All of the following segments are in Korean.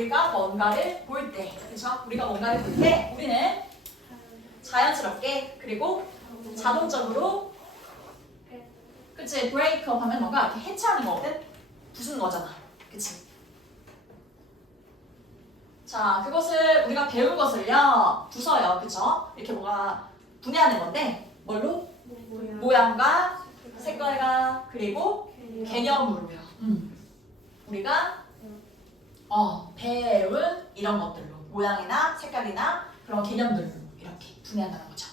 우리가 뭔가를 볼 때, 그렇죠? 우리가 뭔가를 볼 때 우리는 자연스럽게 그리고 자동적으로 그치? 브레이크업 하면 뭔가 이렇게 해체하는 거거든? 부수는 거잖아. 그치? 자 그것을 우리가 배운 것을요 부서요. 그쵸? 이렇게 뭔가 분해하는 건데 뭘로? 모양 과 색깔과 그리고 개념으로요. 음. 우리가 어 배운 이런 것들로 모양이나 색깔이나 그런 개념들로 이렇게 분해한다는 거죠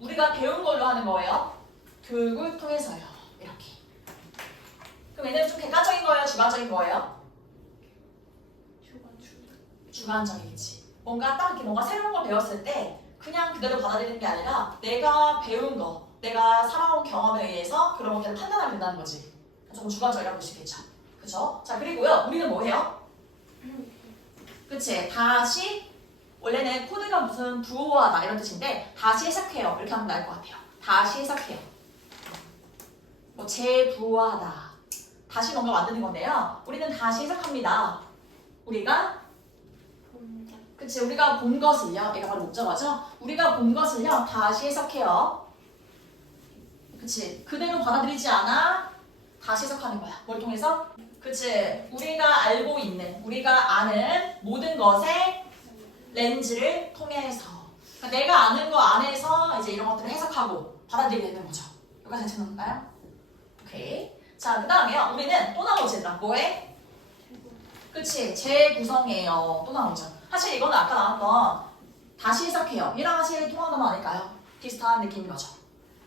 우리가 배운 걸로 하는 거예요 교육을 통해서요 이렇게. 그럼 얘는 좀 객관적인 거예요? 주관적인 거예요? 주관적이겠지. 뭔가 딱 이렇게 뭔가 새로운 걸 배웠을 때 그냥 그대로 받아들이는 게 아니라 내가 배운 거, 내가 살아온 경험에 의해서 그런 것들을 판단하게 된다는 거지. 조금 주관적이라고 볼 수 있겠죠. 그쵸? 자, 그리고요, 우리는 뭐 해요? 그치? 다시, 원래는 코드가 무슨 부호하다 이런 뜻인데, 다시 해석해요. 이렇게 하면 나을 것 같아요. 다시 해석해요. 뭐 재부호하다. 다시 뭔가 만드는 건데요. 우리는 다시 해석합니다. 우리가 그치 우리가 본 것을요. 얘가 바로 목적어죠. 우리가 본 것을요. 다시 해석해요. 그치 그대로 받아들이지 않아. 다시 해석하는 거야. 뭘 통해서? 그치 우리가 알고 있는 우리가 아는 모든 것의 렌즈를 통해서 그러니까 내가 아는 거 안에서 이제 이런 것들을 해석하고 받아들이게 되는 거죠. 여기까지 괜찮은가요? 오케이. 자, 그 다음에요. 우리는 또 나오지, 얘들아. 뭐해? 그치. 재구성이에요. 또 나오죠. 사실 이거는 아까 나왔던 다시 해석해요. 얘랑 사실 통한 단어 아닐까요? 비슷한 느낌인 거죠.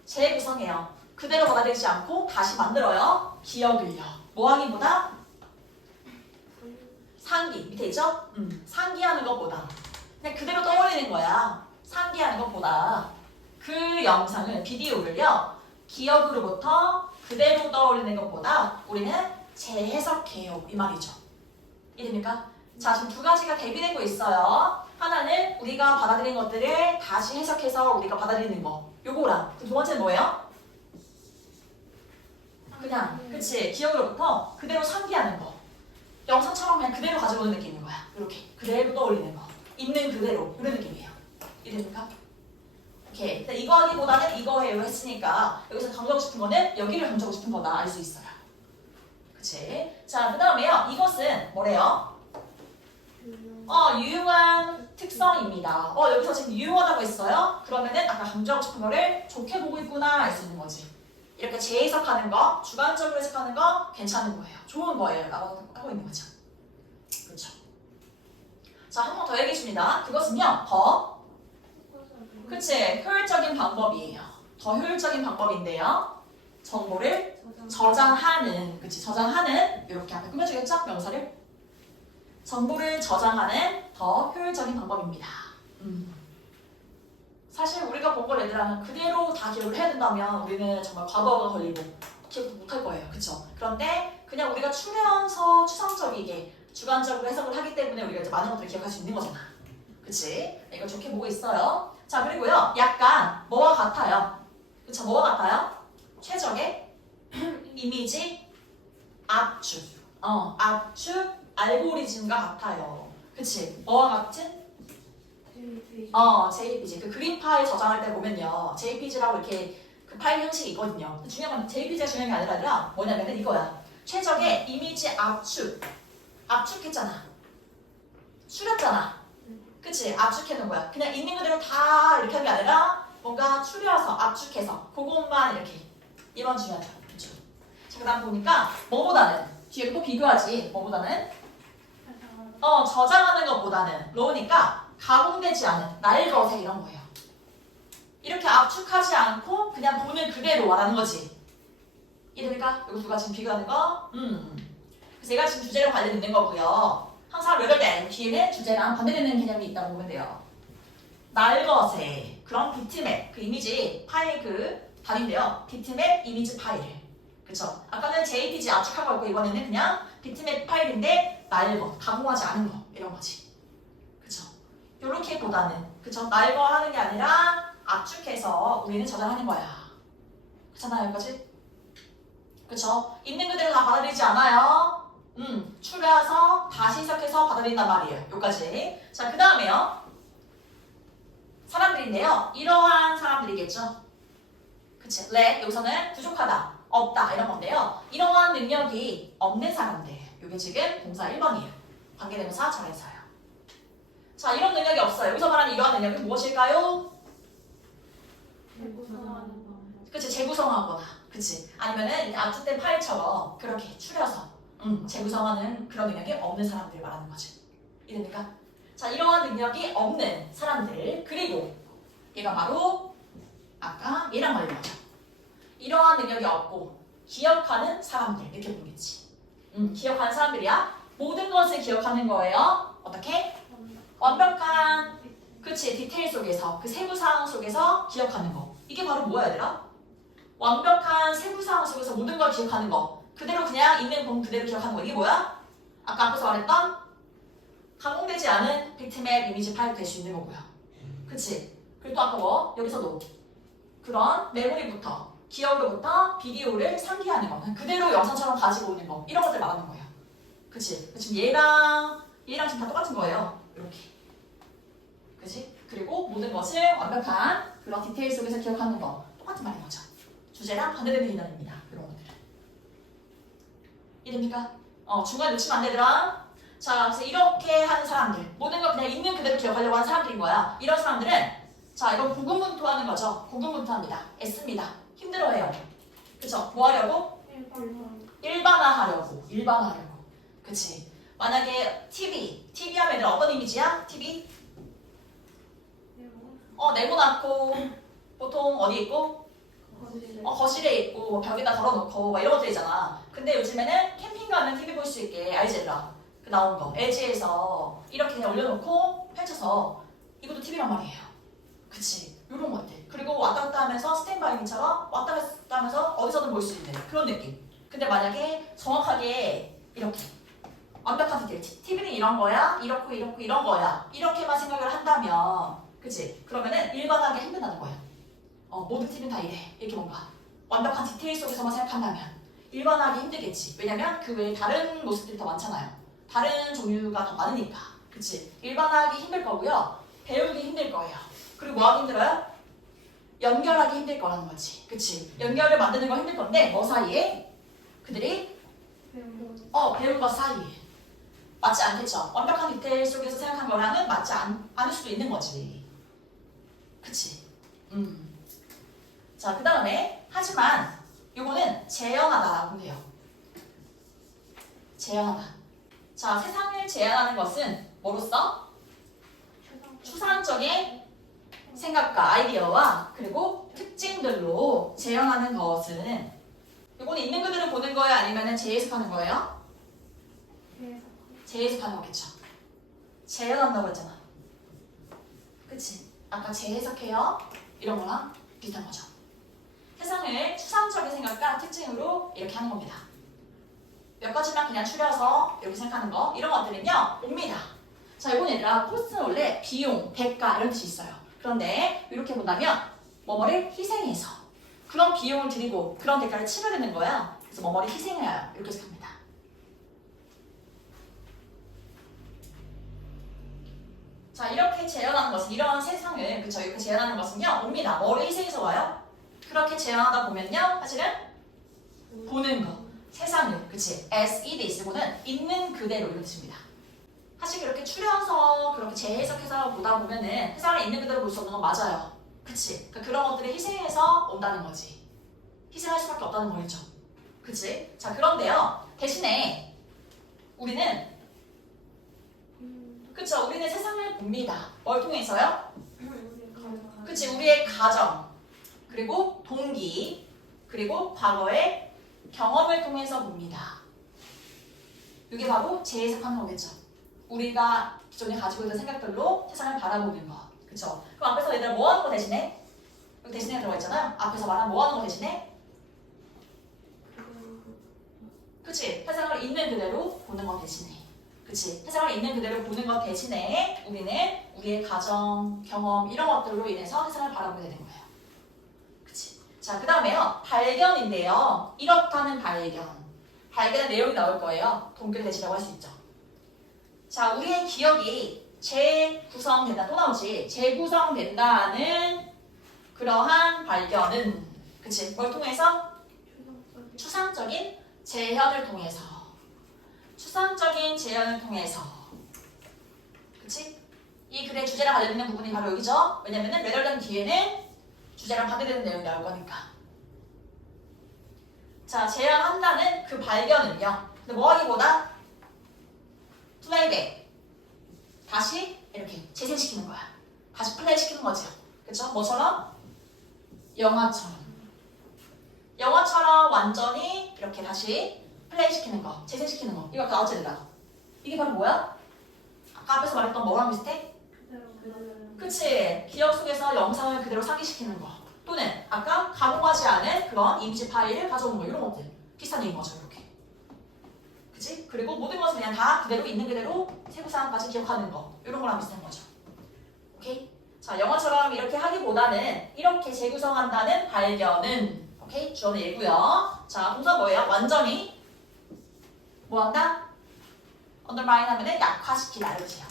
재구성이에요. 그대로 받아들이지 않고 다시 만들어요. 기억을요. 뭐 하기보다? 상기. 밑에 있죠? 음. 상기하는 것보다. 그냥 그대로 떠올리는 거야. 상기하는 것보다. 그 영상을, 비디오를요. 기억으로부터 그대로 떠올리는 것보다 우리는 재해석해요. 이 말이죠. 이해됩니까? 자, 지금 두 가지가 대비되고 있어요. 하나는 우리가 받아들인 것들을 다시 해석해서 우리가 받아들이는 거. 요거랑. 그두 번째는 뭐예요? 그냥, 그치. 기억으로부터 그대로 상기하는 거. 영상처럼 그냥 그대로 가져오는 느낌인 거야. 이렇게. 그대로 떠올리는 거. 있는 그대로. 이런 느낌이에요. 이해됩니까? 오케이. 이거 하기보다는 이거 해요 했으니까 여기서 강조하고 싶은 거는 여기를 강조하고 싶은 거다 알 수 있어요. 그치? 자, 그 다음에요. 이것은 뭐래요? 어, 유용한 특성입니다. 어, 여기서 지금 유용하다고 했어요? 그러면은 아까 강조하고 싶은 거를 좋게 보고 있구나 알 수 있는 거지. 이렇게 재해석하는 거, 주관적으로 해석하는 거 괜찮은 거예요. 좋은 거예요. 라고 하고 있는 거죠. 그렇죠. 자, 한 번 더 얘기해 줍니다. 그것은요, 더 그치 효율적인 방법이에요. 더 효율적인 방법인데요. 정보를 저장하는 그치 저장하는 이렇게 앞에 꾸며주겠죠 명사를 정보를 저장하는 더 효율적인 방법입니다. 음. 사실 우리가 본 걸 얘들아 그대로 다 기록을 해야 된다면 우리는 정말 과거가 걸리고 기억 못할 거예요. 그쵸? 그런데 그냥 우리가 추려서 추상적이게 주관적으로 해석을 하기 때문에 우리가 이제 많은 것들을 기억할 수 있는 거잖아. 그치? 이걸 좋게 보고 있어요. 자 그리고요 약간 뭐와 같아요 그쵸 뭐와 같아요 최적의 이미지 압축 어 압축 알고리즘과 같아요 그치 뭐와 같 지어 JPG 그 그림 파일 저장할 때 보면요. JPG라고 이렇게 그 파일 형식이 있거든요. 근데 중요한 건 JPG가 중요한 게 아니라 아니라 뭐냐면은 이거야. 최적의 이미지 압축. 압축했잖아. 추렸잖아. 그치? 압축해놓은 거야. 그냥 있는 그대로 다 이렇게 하는 게 아니라 뭔가 추려서 압축해서 그것만 이렇게. 이런 중요하죠. 그쵸? 자, 그 다음 보니까 뭐보다는 뒤에 또 비교하지. 뭐보다는 어 저장하는 것보다는 넣으니까 가공되지 않은 날것에 이런 거예요. 이렇게 압축하지 않고 그냥 보는 그대로 말하는 거지. 이해됩니까? 여기 두 가지 비교하는 거. 음. 그래서 얘가 지금 주제랑 관련 있는 거고요. 항상 이럴 때 뒤에는 주제랑 반대되는 개념이 있다고 보면 돼요. 날것의 그런 비트맵, 그 이미지 파일 그 단위인데요. 비트맵 이미지 파일. 그쵸? 아까는 JPG 압축하고 있고 이번에는 그냥 비트맵 파일인데 날것, 가공하지 않은 거 이런 거지. 그쵸? 요렇게 보다는 그쵸? 날거 하는 게 아니라 압축해서 우리는 저장하는 거야. 그렇잖아요, 여기까지? 그쵸? 있는 그대로 다 받아들이지 않아요. 음, 추려서 다시 해석해서 받아들인단 말이에요. 여기까지. 자, 그 다음에요. 사람들인데요. 이러한 사람들이겠죠. 그치? 렉, 여기서는 부족하다, 없다, 이런 건데요. 이러한 능력이 없는 사람들. 이게 지금 동사 1번이에요. 관계대명사 잘해서요. 자, 이런 능력이 없어요. 여기서 말하는 이러한 능력이 무엇일까요? 그치, 재구성하거나. 그치. 아니면은 압축된 파일처럼 그렇게 추려서 음, 재구성하는 그런 능력이 없는 사람들 말하는 거지. 이해됩니까? 자, 이러한 능력이 없는 사람들 그리고 얘가 바로 아까 얘랑 거죠. 이러한 능력이 없고 기억하는 사람들 이렇게 보겠지. 음, 기억하는 사람들이야. 모든 것을 기억하는 거예요. 어떻게? 완벽한 그치 디테일 속에서 그 세부 사항 속에서 기억하는 거. 이게 바로 뭐야 얘들아? 완벽한 세부 사항 속에서 모든 걸 기억하는 거. 그대로 그냥 있는 본 그대로 기억하는 거. 이게 뭐야? 아까 앞에서 말했던 가공되지 않은 빅트맵 이미지 파일 될 수 있는 거고요. 그치? 그리고 또 아까 뭐 여기서도 그런 메모리부터 기억으로부터 비디오를 상기하는 거. 그대로 영상처럼 가지고 오는 거. 이런 것들 말하는 거예요. 그치? 지금 얘랑 얘랑 지금 다 똑같은 거예요. 이렇게. 그치? 그리고 모든 것을 완벽한 그런 디테일 속에서 기억하는 거. 똑같은 말인 거죠. 주제랑 반대되는 개념입니다. 이런 것들. 이해됩니까? 어, 중간에 놓치면 안 되더라. 자, 그래서 이렇게 하는 사람들. 모든 걸 그냥 있는 그대로 기억하려고 하는 사람들인 거야. 이런 사람들은 자, 이건 고군분투하는 거죠. 고군분투합니다. 애씁니다. 힘들어해요. 그쵸? 뭐 하려고? 일반화 하려고. 일반화 하려고. 그치? 만약에 TV. TV 하면 얘들아 어떤 이미지야? TV? 어, 네모나고 보통 어디 있고? 어, 거실에 있고 뭐 벽에다 걸어놓고 막 이런 것들이잖아. 근데 요즘에는 캠핑 가면 TV 볼 수 있게 얘들아? 그 나온 거. LG에서 이렇게 그냥 올려놓고 펼쳐서 이것도 TV란 말이에요. 그치? 것들. 그리고 왔다 갔다 하면서 스탠바이처럼 왔다 갔다 하면서 어디서든 볼 수 있는 그런 느낌. 근데 만약에 정확하게 이렇게 완벽한 디테일. TV는 이런 거야, 이렇고 이렇고 이런 거야. 이렇게만 생각을 한다면, 그치? 그러면은 일반하게 힘든다는 거야. 어, 모든 TV는 다 이래. 이렇게 뭔가 완벽한 디테일 속에서만 생각한다면 일반화하기 힘들겠지. 왜냐면 그 외에 다른 모습들이 더 많잖아요. 다른 종류가 더 많으니까. 그치? 일반화하기 힘들 거고요. 배우기 힘들 거예요. 그리고 뭐 하기 힘들어요? 연결하기 힘들 거라는 거지. 그치? 연결을 만드는 거 힘들 건데 뭐 사이에? 그들이 어 배운 것 사이에 맞지 않겠죠? 완벽한 디테일 속에서 생각한 거랑은 맞지 않, 않을 수도 있는 거지. 그치? 음. 자, 그 다음에 하지만 요거는 재현하다라고 해요. 재현하다. 자, 세상을 재현하는 것은 뭐로써? 추상적인 생각과 아이디어와 그리고 특징들로 재현하는 것은 요거는 있는 그대로 보는 거예요? 아니면 재해석하는 거예요? 재해석하는 거겠죠. 재현한다고 했잖아. 그치? 아까 재해석해요? 이런 거랑 비슷한 거죠. 세상을 추상적인 생각과 특징으로 이렇게 하는 겁니다. 몇 가지만 그냥 추려서 이렇게 생각하는 거 이런 것들은요 옵니다. 자 이건 얘들아 코스트는 원래 비용, 대가 이런 뜻이 있어요. 그런데 이렇게 본다면 뭐뭐를 희생해서 그런 비용을 들이고 그런 대가를 치러야 되는 거야. 그래서 뭐뭐를 희생해야 이렇게 생각합니다. 자 이렇게 재현하는 것은 이런 세상을 그쵸 이렇게 재현하는 것은요 옵니다. 뭐를 희생해서 와요? 그렇게 재현하다 보면요 사실은 보는 거 세상을 그치 as it is 이거는 있는 그대로 이런 뜻입니다. 사실 그렇게 추려서 그렇게 재해석해서 보다 보면은 세상을 있는 그대로 볼 수 없는 건 맞아요. 그치? 그러니까 그런 것들을 희생해서 온다는 거지. 희생할 수밖에 없다는 거겠죠. 그치? 자 그런데요 대신에 우리는 그쵸 우리는 세상을 봅니다. 뭘 통해서요? 그치 우리의 가정 그리고 동기 그리고 과거의 경험을 통해서 봅니다. 이게 바로 재해석하는 거겠죠. 우리가 기존에 가지고 있던 생각들로 세상을 바라보는 거. 그쵸? 그럼 앞에서 얘들아 뭐 하는 거 대신에? 여기 대신에 들어가 있잖아요. 앞에서 말한 뭐 하는 거 대신에? 그치? 세상을 있는 그대로 보는 거 대신에. 그치? 세상을 있는 그대로 보는 것 대신에 우리는 우리의 가정, 경험 이런 것들로 인해서 세상을 바라보게 되는 거예요. 그치? 자, 그 다음에요. 발견인데요. 이렇다는 발견. 발견한 내용이 나올 거예요. 동격 대시라고 할 수 있죠. 자, 우리의 기억이 재구성된다. 또 나오지. 재구성된다는 그러한 발견은 그치? 뭘 통해서? 추상적인 재현을 통해서 추상적인 재현을 통해서 그치? 이 글의 주제랑 관련있는 부분이 바로 여기죠. 왜냐면은 매달된 뒤에는 주제랑 반대되는 내용이 나올 거니까. 자, 재현한다는 그 발견은요. 근데 뭐 하기보다 플레이백 다시 이렇게 재생시키는 거야. 다시 플레이 시키는 거죠. 그쵸? 뭐처럼? 영화처럼. 영화처럼 완전히 이렇게 다시 플레이 시키는 거, 재생시키는 거. 이거 다 어쨌다. 이게 바로 뭐야? 아까 앞에서 말했던 뭐랑 비슷해? 그치. 기억 속에서 영상을 그대로 상기시키는 거. 또는 아까 가공하지 않은 그런 이미지 파일을 가져오는 거. 이런 것들. 비슷한 얘기인 거죠. 그치? 그리고 모든 것을 그냥 다 그대로 있는 그대로 세부사항까지 기억하는 거. 이런 거랑 비슷한 거죠. 오케이? 자, 영어처럼 이렇게 하기보다는 이렇게 재구성한다는 발견은 오케이? 주어는 얘고요. 자, 동사 뭐예요? 완전히 뭐 한다? undermine 하면은 약화시키다 이거지요.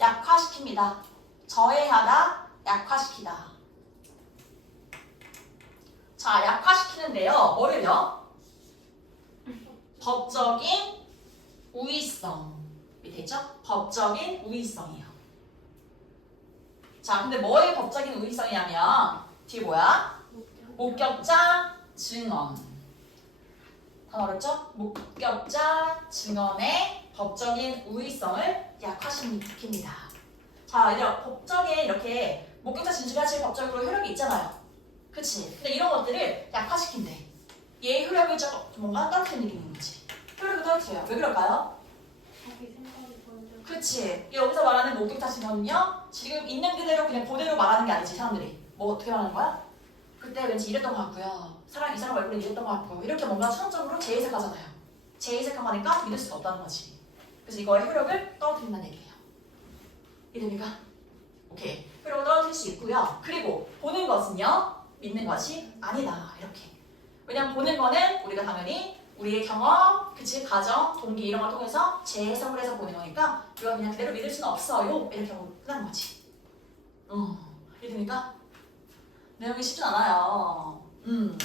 약화시킵니다. 저해하다, 약화시키다. 자, 약화시키는데요. 뭐를요? 법적인 우위성. 밑에 있죠? 법적인 우위성이요. 자, 근데 뭐의 법적인 우위성이냐면 뒤에 뭐야? 목격자 증언. 다 어렵죠? 목격자 증언의 법적인 우위성을 약화시킵니다. 자, 얘들아, 법정에 이렇게 목격자 진술하실 법적으로 효력이 있잖아요. 그치? 근데 이런 것들을 약화시킨대. 얘 효력을 좀 뭔가 떨어뜨리는 느낌인 거지. 효력을 떨어뜨려요. 왜 그럴까요? 그치. 여기서 말하는 목격자 증언은요, 지금 있는 그대로 그냥 그대로 말하는 게 아니지, 사람들이. 뭐 어떻게 말하는 거야? 그때 왠지 이랬던 것 같고요. 사람, 이 사람 얼굴에 이랬던 것 같고. 이렇게 뭔가 추상적으로 재해석하잖아요. 재해석하고 하니까 믿을 수가 없다는 거지. 그래서 이거의 효력을 떨어뜨린다는 얘기예요. 이해됩니까? 오케이. 효력을 떨어뜨릴 수 있고요. 그리고 보는 것은요, 믿는 것이 아니다. 이렇게. 왜냐면 보는 거는 우리가 당연히 우리의 경험, 그치, 가정, 동기 이런 걸 통해서 재해석을 해서 보는 거니까 이건 그냥 그대로 믿을 수는 없어요. 이렇게 하고 끝나는 거지. 어, 이해됩니까? 내용이 쉽진 않아요. 음.